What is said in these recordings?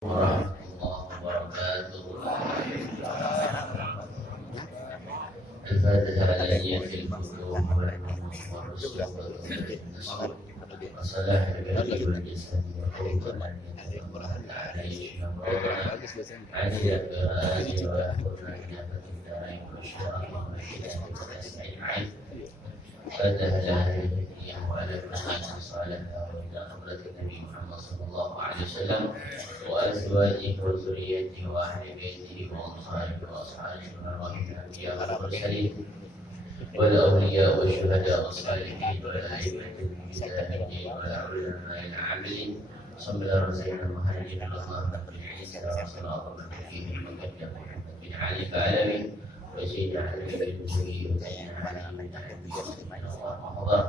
warahmatullahi wabarakatuh. Al-Fatihah ala niyatil futuh wal rusul wal nasr wa salah al-qalbi wal jasad wa qulubana Allah ta'ala yashfa rabbana adil al-qira'ati wa yahfazna min afatin darain wa syara'i wa hidayati wa tasmi'in فتح لها وعلى المنهج الصالح وإلى حضرة النبي محمد صلى الله عليه وسلم وأزواجه وذريته وأهل بيته وأنصاره وأصحابه من أرواح الأنبياء والمرسلين والأولياء والشهداء والصالحين والأئمة المجاهدين والعلماء العاملين صلى الله عليه المهاجرين الله بالعزة وصلاة من فيهم وكتب محمد بن علي العالمين وسيد علي بن زكي وسيد علي بن حبيب من الله وحضر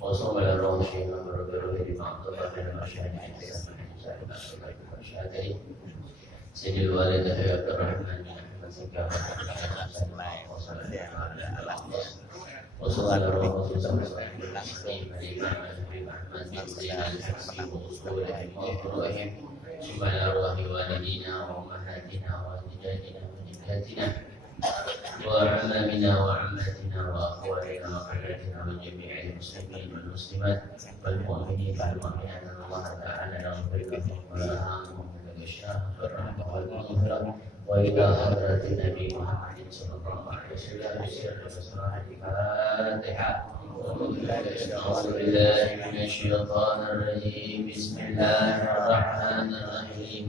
وصوم الروح شيخ بربره بما عبد الله بن مرشد الشهادتين سيد الوالد أبي عبد الرحمن بن أحمد زكي وصلى على الروح وصلى الإمام أحمد بن زياد الحسين وأصولهم وفروعهم ثم على أرواح والدينا وأمهاتنا وأجدادنا وجداتنا وعمامنا وعماتنا وأخواتنا وخالاتنا وجميع المسلمين والمسلمات والمؤمنين والمؤمنات الله تعالى يغفر لهم ويرحمهم بالبشارة والرحمة والمغفرة وإلى حضرة النبي محمد صلى الله عليه وسلم بسر وسرعة الفاتحة أعوذ بالله من الشيطان الرجيم بسم الله الرحمن الرحيم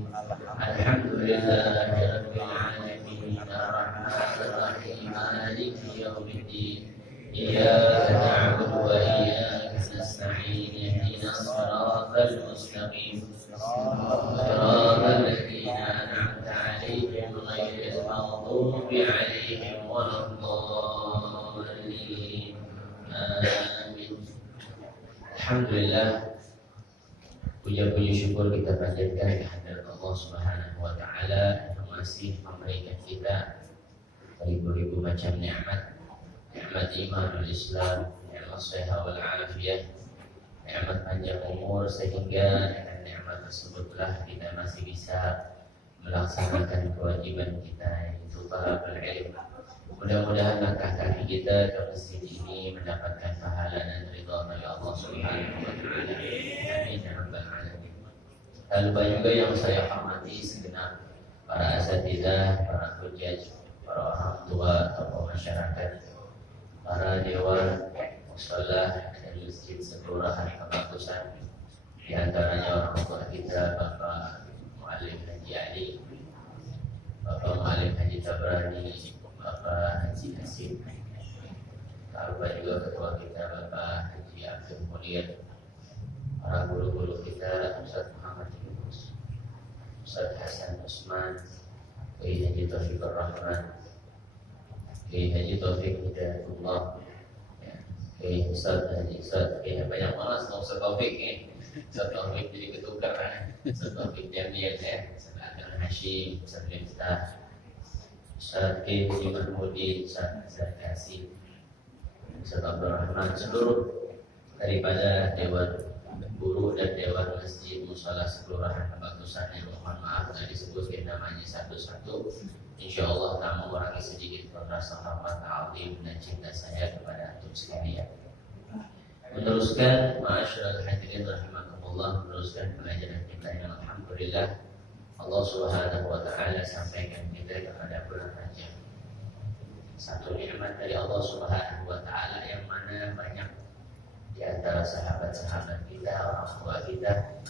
الحمد لله رب العالمين الرحمن الرحيم مالك يوم الدين إياك نعبد وإياك نستعين اهدنا الصراط المستقيم صراط الذين أنعمت عليهم غير المغضوب عليهم ولا الضالين آمين. Alhamdulillah, puja-puji syukur kita panjatkan kehadirat Allah Subhanahu wa taala yang masih memberikan kita ribu-ribu macam nikmat, nikmat iman Islam, nikmat sehat wal afiyah, nikmat panjang umur, sehingga dengan nikmat tersebutlah kita masih bisa melaksanakan kewajiban kita, yaitu talabul ilm. Mudah-mudahan langkah kaki kita ke masjid ini mendapatkan pahala dan ridha dari Allah Subhanahu wa taala. Amin ya rabbal alamin. Tak lupa juga yang saya hormati segenap para asatidzah, para hujjaj, para orang tua, tokoh masyarakat, para dewan musholah dari masjid sekelurahan Pematusan, di antaranya orang tua kita Bapak Muallim Haji Ali, Bapak Muallim Haji Tabrani, Bapak Haji Hasim. Tak lupa juga ketua kita Bapak Haji Abdul Munir, para guru-guru kita Ustaz Muhammad Yunus, Ustaz Hasan Usman, Kiai Haji Taufiq Ar-Rahman, Kiai Haji Taufiq Hidayatullah, Kiai Ustaz Haji Ustaz, banyak malas mau Ustaz Taufiq Ustaz Taufiq jadi ketukar, Ustaz Taufiq Jamil, Ustaz Abdul Hashim, Ustaz Miftah, Ustaz Kiai Haji Mahmudi, Ustaz Kasih, Ustaz Abdul Rahman, seluruh daripada Dewan Guru dan Dewan Masjid Musholah Sekelurahan Pematusan yang mohon maaf tadi disebutkan namanya satu-satu. Insya Allah tak mengurangi sedikit rasa hormat, ta'zim dan cinta saya kepada antum sekalian. Meneruskan ma'asyiral hadirin rahimakumullah, meneruskan pelajaran kita yang alhamdulillah Allah Subhanahu wa taala sampaikan kita kepada bulan Rajab. Satu nikmat dari Allah Subhanahu wa taala yang mana banyak di antara sahabat-sahabat kita, orang tua kita,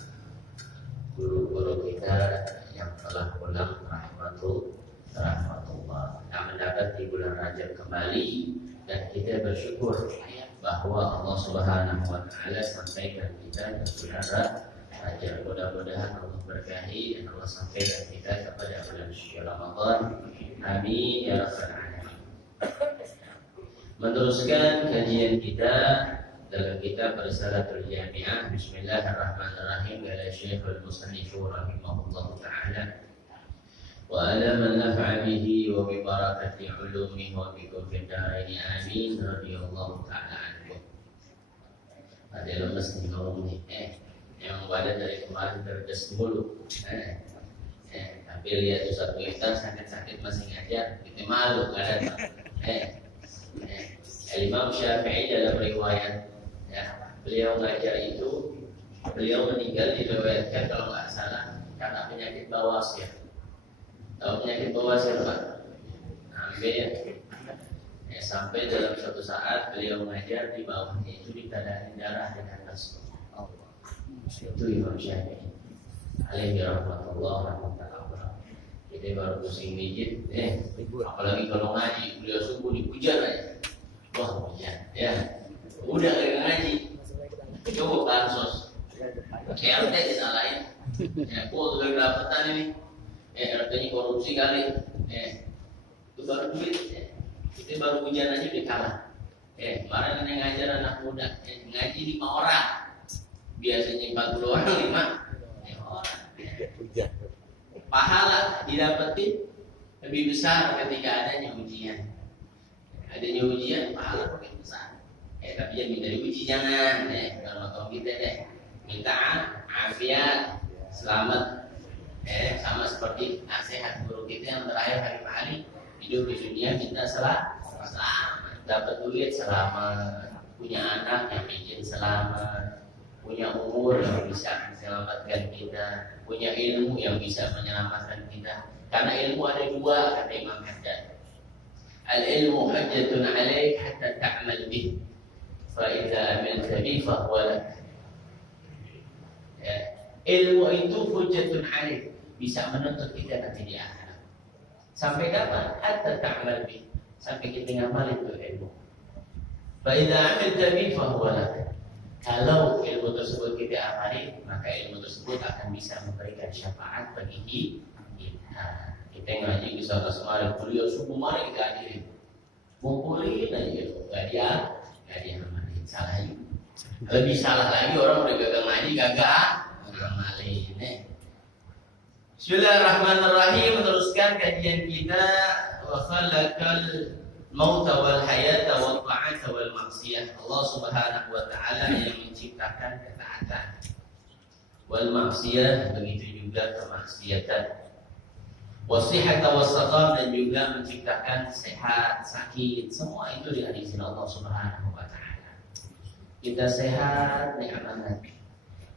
guru-guru kita yang telah pulang rahmatullah yang mendapat di bulan Rajab kembali, dan kita bersyukur bahwa Allah Subhanahu wa taala sampaikan kita ke bulan Rajab. Mudah-mudahan Allah berkahi dan Allah sampaikan kita kepada bulan suci Ramadan. Amin ya rabbal alamin. Meneruskan kajian kita dalam kitab Risalatul Jami'ah. Bismillahirrahmanirrahim. Qala Syekhul Musannif rahimahullah taala wa ala man nafa'a bihi wa bi barakati 'ulumihi wa bikum fid dharain amin radhiyallahu taala anhu. Ada lemes nih ngomong nih. Yang badan dari kemarin terges mulu. Sambil lihat Ustaz Muhtar sakit-sakit masih ngajar, kita malu nggak datang. Imam Syafi'i dalam riwayat, ya, beliau ngajar itu, beliau meninggal diriwayatkan kalau nggak salah karena penyakit bawasir. Tahu penyakit bawasir Pak? Sampai dalam suatu saat beliau mengajar di bawahnya itu ditadani darah dan atas. Itu Imam Syafi'i alaihi rahmatullah rahmatullah. Jadi baru pusing dikit, apalagi kalau ngaji beliau subuh dipujar aja. Wah hujan, ya udah gak ngaji, coba bansos, RT disalahin, kok udah dapetan ini, RT-nya korupsi kali, itu baru duit, itu baru hujan aja udah kalah. Kemarin yang ngajar anak muda, ngaji 5 orang, biasanya 40 orang 5 orang. Pahala didapetin lebih besar ketika adanya ujian. Adanya ujian, pahala makin besar. Tapi yang minta diuji jangan. Kalau kita minta afiat, selamat. Sama seperti nasihat guru kita yang terakhir hari hidup di dunia minta selamat. Dapat duit selamat, punya anak yang bikin selamat, punya umur yang bisa menyelamatkan kita, punya ilmu yang bisa menyelamatkan kita. Karena ilmu ada 2 kata Imam Haddad. Al-ilmu hujjatun 'alaik hatta ta'mal bih. Fa idza 'amilta bih fa huwa lak. Ilmu itu hujjatun 'alaik, bisa menuntut kita nanti di akhirat. Sampai kapan? Hatta ta'mal bih. Sampai kita ngamalin itu ilmu. Fa idza 'amilta bih fa huwa lak. Kalau ilmu tersebut kita amali, maka ilmu tersebut akan bisa memberikan syafaat bagi kita. Kita ngaji bisa kemarin kuliah subuh mari kita hadirin, ngumpulin aja gitu, nggak dia amalin, salah juga. Lebih salah lagi orang udah gagal ngaji gagal amalin. Bismillahirrahmanirrahim. Meneruskan kajian kita. Wa khalaqal mauta wal hayata wal ta'ata wal maksiyah. Allah Subhanahu wa taala yang menciptakan ketaatan wal maksiyah, begitu juga kemaksiatan. Wasihata wassaqam, dan juga menciptakan sehat, sakit, semua itu dari izin Allah Subhanahu wa taala. Kita sehat nikmat,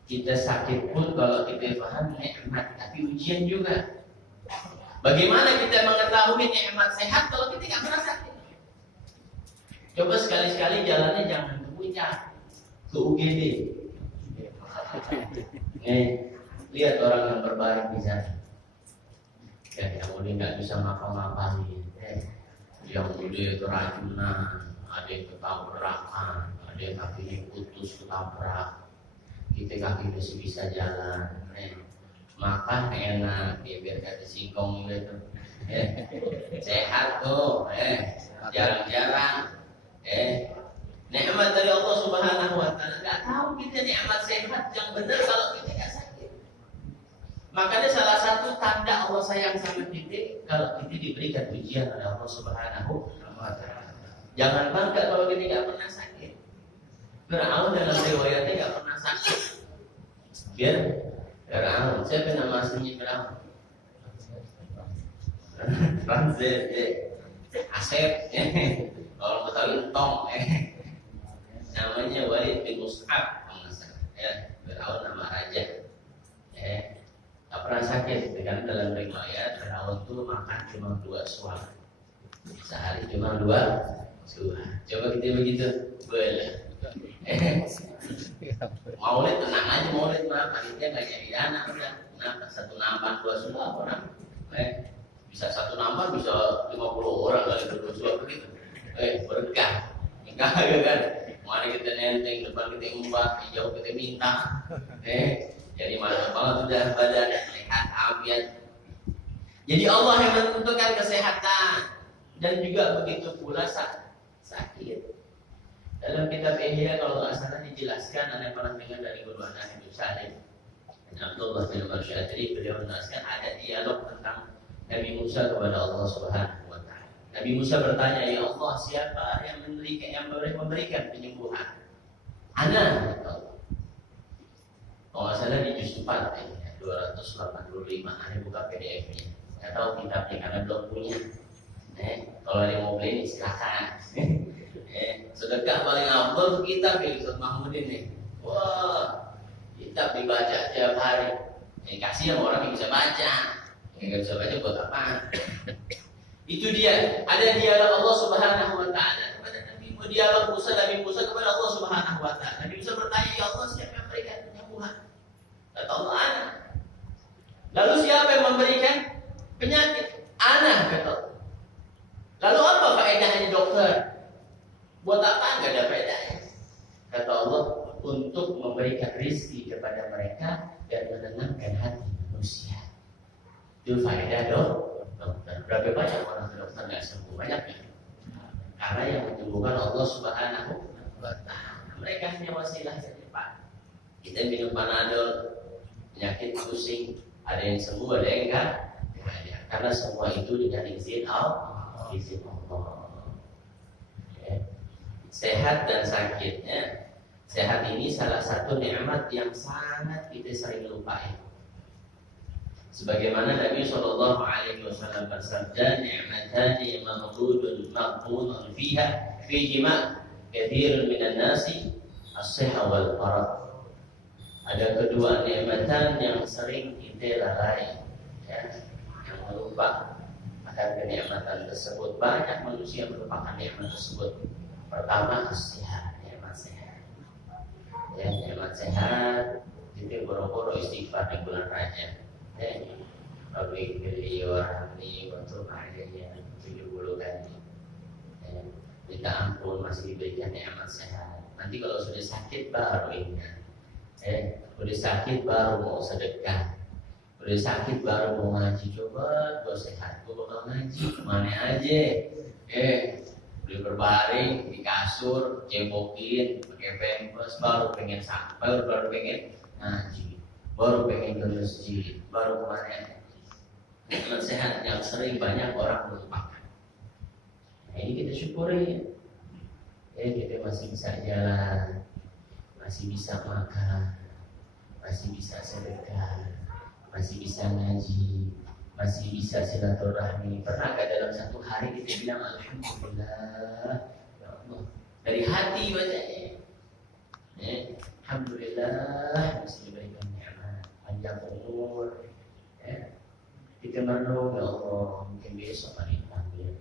kita sakit pun kalau kita paham nikmat, tapi ujian juga. Bagaimana kita mengetahui nikmat sehat kalau kita nggak pernah sakit? Coba sekali-sekali jalannya jangan ke puncak, ke UGD. Lihat orang yang berbaring di sana. Yang udah nggak bisa makan-makan, yang udah keracunan, ada yang ketabrakan, ada yang kakinya putus ketabrak, kita kaki masih bisa jalan, makan enak, biar kata singkong gitu, sehat tuh, jarang-jarang, nikmat dari Allah Subhanahu wa taala. Nggak tahu kita nikmat sehat yang benar kalau kita nggak sakit. Makanya salah satu tanda Allah sayang sama kita kalau kita diberikan ujian oleh Allah Subhanahu wa taala. Jangan bangga kalau kita nggak pernah sakit. Fir'aun dalam riwayatnya nggak pernah sakit. Biar Fir'aun, siapa nama aslinya Fir'aun? Ramzes, Asep, kalau mau tahu Entong, namanya Walid bin Mus'ab, Fir'aun nama raja, tak pernah sakit. Dengan dalam riwayat Fir'aun itu makan cuma 2 suap sehari, cuma 2 suap. Coba kita begitu, boleh. Maulid tenang aja, maulid mah panitia nggak jadi dana udah. Nah, 1 nampan 2 suap orang, bisa 1 nampan bisa 50 orang kali 2 suap begitu. Berkah, enggak kan? Mari kita nenteng, depan kita umpat, jauh kita minta. Jadi mantap banget udah badan sehat, afiat. Jadi Allah yang menentukan kesehatan dan juga begitu pula sakit. Dalam kitab Ihya kalau nggak salah dijelaskan, Anda pernah dengar dari guru Anda Habib Salim Abdullah bin Marsyadri, beliau menjelaskan ada dialog tentang Nabi Musa kepada Allah Subhanahu wa taala. Nabi Musa bertanya, "Ya Allah, siapa yang boleh memberikan penyembuhan?" Ana, kalau nggak salah di juz 4 285, Anda buka PDF-nya. nggak tahu kitabnya karena belum punya. Kalau ada yang mau beli silakan. Sedekah paling afdal kitab ya Ustaz Mahmudin nih. Wah, kitab dibaca tiap hari. Kasih sama orang yang bisa baca. Yang nggak bisa baca buat apa? Itu dia. Ada dialog Allah Subhanahu Wa Taala kepada Nabi Musa, dialog Nabi Musa kepada Allah Subhanahu Wa Taala. Nabi Musa bertanya, ya Allah, siapa yang memberikan penyembuhan? Kata Allah, ana. Lalu siapa yang memberikan penyakit? Ana, kata Allah. Lalu apa faedahnya dokter? Buat apa? Enggak ada faedahnya. Kata Allah, untuk memberikan rizki kepada mereka dan menenangkan hati manusia. Itu faedah dokter. Berapa banyak orang ke dokter nggak sembuh? Banyak ya. Karena yang menyembuhkan Allah Subhanahu Wa Taala. Mereka hanya wasilah saja, Pak. Kita minum Panadol, penyakit pusing, ada yang sembuh, ada yang enggak. Karena semua itu dengan izin Allah. Sehat dan sakitnya. Sehat ini salah satu nikmat yang sangat kita sering lupain. Sebagaimana Nabi Shallallahu Alaihi Wasallam bersabda, "Ni'matani maqbulun fihima katsirun minan nasi as-sihha wal farah." Ada kedua nikmatan yang sering kita lalai, ya, yang melupa akan kenikmatan tersebut. Banyak manusia melupakan nikmat tersebut. Pertama, as-sihha, nikmat sehat. Ya, nikmat sehat, itu boro-boro istighfar di bulan Rajab. Rabbi pilih orang ini untuk adanya 70 kali. Minta ampun, masih diberikan nikmat sehat. Nanti kalau sudah sakit baru ingat. Sudah sakit baru mau sedekah. Sudah sakit baru mau ngaji. Coba kalau sehat, gue bakal ngaji kemana aja. Udah berbaring di kasur, cebokin, pakai pampers, baru pengen sampai, baru pengen ngaji, baru pengen ke masjid, baru kemana? Nikmat sehat yang sering banyak orang melupakan. Nah, ini kita syukuri. Kita masih bisa jalan, masih bisa makan, masih bisa sedekah, masih bisa ngaji, masih bisa silaturahmi. Pernah gak dalam satu hari kita bilang alhamdulillah, ya Allah, dari hati bacanya. Alhamdulillah masih diberikan nikmat, panjang umur. Kita merenung, ya Allah, mungkin besok hari dipanggil.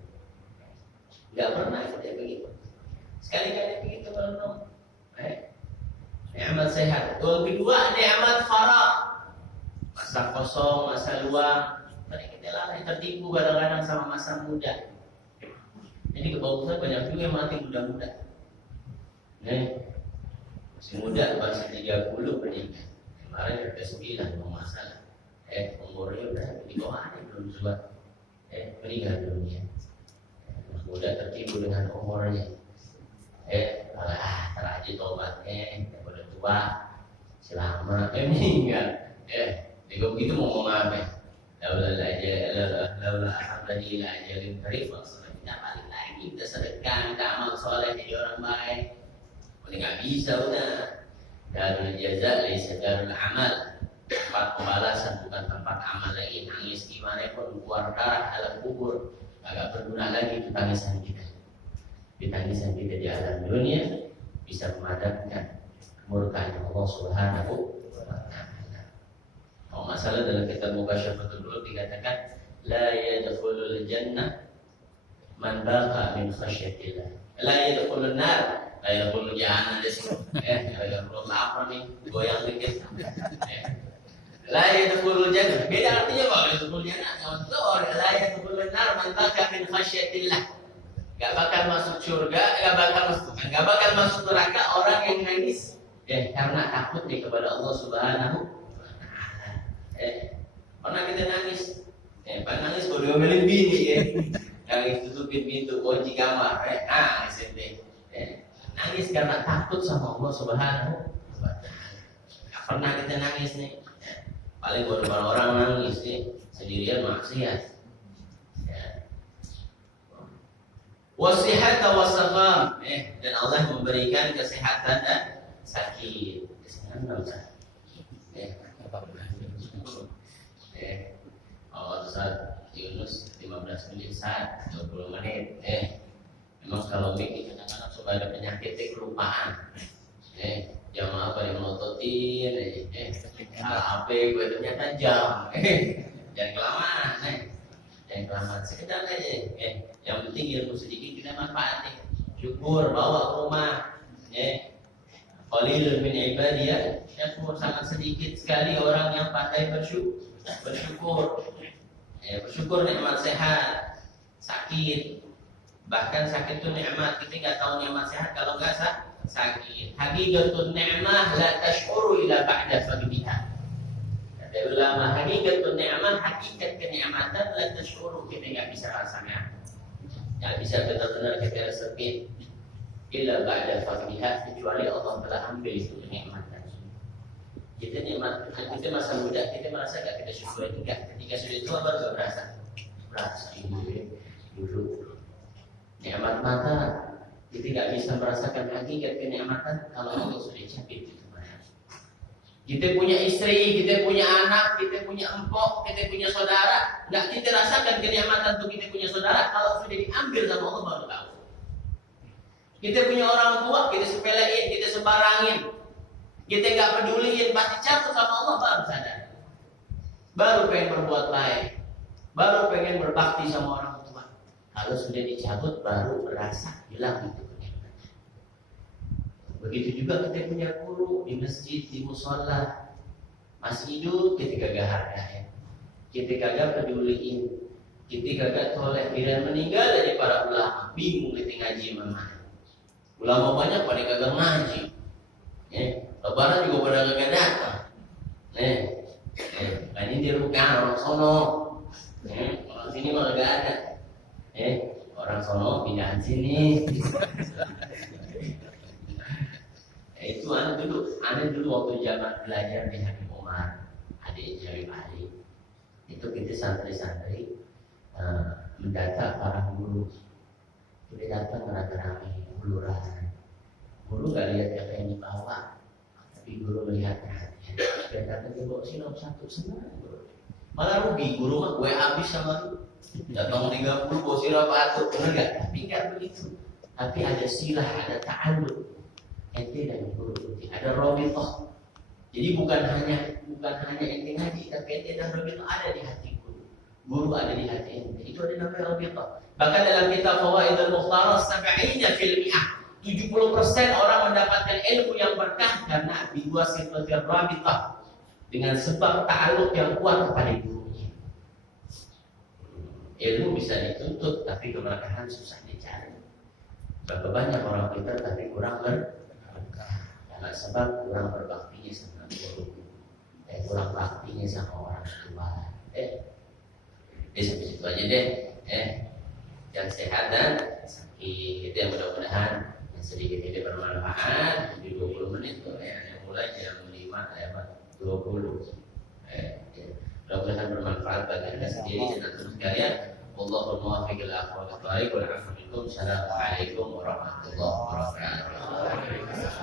Gak pernah kita begitu. Sekali-kali begitu merenung. Nikmat sehat. Yang kedua, nikmat farah. Masa kosong, masa luang. Kita lalai, tertipu kadang-kadang sama masa muda. Jadi kebagusan banyak juga yang mati muda-muda. Masih muda, masih 30 meninggal. Kemarin udah 9, mau masalah. Umurnya udah di bawah belum tua. Meninggal dunia. Muda tertipu dengan umurnya. Terakhir tobatnya, udah tua, selama meninggal. Jadi begitu mau ngomong apa? Laula alhamdulillah ajalin karim, maksudnya kita balik lagi, kita sedekah, kita amal soleh, jadi orang baik. Udah nggak bisa udah. Darul jaza, laisa darul amal. Tempat pembalasan bukan tempat amal lagi. Nangis gimana pun keluar darah alam kubur, agak berguna lagi itu tangisan kita. Di tangisan kita di alam dunia bisa memadamkan kemurkaan Allah Subhanahu wa Ta'ala. Masalah dalam kitab Mukasyyafatul Qulub dikatakan la yadkhulul jannah man baqa min khasyatillah. La yadkhulun nar, la yadkhulul jahannam disitu. Kalau lapar nih, goyang dikit. La yadkhulul jannah. Beda artinya kok yadkhulul jannah. La yadkhulun nar man baqa min khasyatillah. Gak bakal masuk surga, gak bakal masuk neraka orang yang nangis karena takut kepada Allah Subhanahu wa Ta'ala. Pernah kita nangis? Pak nangis kalau diomelin bini yang tutupin pintu, kunci kamar. Nangis karena takut sama Allah Subhanahu wa Ta'ala. Gak pernah kita nangis nih. Paling baru orang nangis nih sendirian maksiat. Wasihata wasaqam, dan Allah memberikan kesehatan dan sakit. Kesehatan dan sakit. Oh, Ustaz, Yunus 15 menit saat 20 menit. Memang kalau mikir kadang-kadang supaya ada penyakit kelupaan. Jamaah pada melototin HP gue ternyata jam. Jangan kelamaan. Jangan kelamaan, sekedar aja. Yang penting ilmu sedikit kita manfaatin. Syukur, bawa ke rumah. Qalilun min ibadiyah syakur, sangat sedikit sekali orang yang pandai bersyukur. Bersyukur nikmat sehat, sakit. Bahkan sakit itu nikmat. Kita nggak tahu nikmat sehat kalau nggak sakit. Hakikatun ni'mah la tash'uru ila ba'da faqdiha. Kata ulama, hakikatun ni'mah, hakikat kenikmatan la tash'uru, kita nggak bisa rasakan. Nggak bisa benar-benar kita rasakan illa ba'da faqdiha, kecuali Allah telah ambil itu kenikmatan. Kita nikmat, kita masa muda kita merasa nggak kita syukur itu nggak. Ketika sudah tua baru nggak berasa ini dulu. Nikmat mata kita nggak bisa merasakan hakikat kenikmatan kalau Allah sudah cabut itu. Kita punya istri, kita punya anak, kita punya empok, kita punya saudara, nggak kita rasakan kenikmatan untuk kita punya saudara kalau sudah diambil sama Allah baru tahu. Kita punya orang tua, kita sepelein, kita sembarangin, kita nggak peduliin, pasti cabut sama Allah baru sadar. Baru pengen berbuat baik, baru pengen berbakti sama orang tua. Kalau sudah dicabut baru berasa hilang itu kenikmatan. Begitu juga kita punya guru di masjid, di musola, masih hidup kita kagak hargain, kita kagak peduliin, kita kagak toleh. Bila meninggal dari para ulama, bingung kita ngaji mana. Ulama banyak pada kagak ngaji. Lebaran juga pada kagak datang. Ini di Rukan orang sono. Orang sini mah kagak ada. Orang sono pindahan sini. Itu aneh dulu waktu zaman belajar di Habib Umar, adik Habib Ali. Itu kita santri-santri mendata para guru. Kita datang rame-rame buluran. Guru gak lihat apa yang dibawa, tapi guru melihat hati. Dia kata dia bawa silap satu senang. Malah rugi guru mah gue habis sama lu. Datang 30 bawa silap satu, benar gak? Tapi gak begitu. Tapi ada silah, ada ta'alluq. Ente dan guru ente ada rabithah. Jadi bukan hanya ente ngaji, tapi ente dan rabithah ada di hati guru. Guru ada di hati ente. Itu ada namanya rabithah. Bahkan dalam kitab Fawaidul Mukhtarar 70% orang mendapatkan ilmu yang berkah karena biwasitatir rabithah, dengan sebab ta'alluq yang kuat kepada gurunya. Ilmu bisa dituntut tapi keberkahan susah dicari. Berapa banyak orang pintar tapi kurang berkah karena sebab kurang berbaktinya sama guru, kurang baktinya sama orang tua. Sampai situ aja deh. Yang sehat dan sakit, yang mudah-mudahan yang sedikit ini bermanfaat. Di 20 menit tuh yang mulai jam 5 lewat 20. Mudah-mudahan bermanfaat bagi Anda sendiri dan antum sekalian. Wallahul muwaffiq ila aqwamit thariq wal 'afwu minkum. Assalamualaikum warahmatullahi wabarakatuh.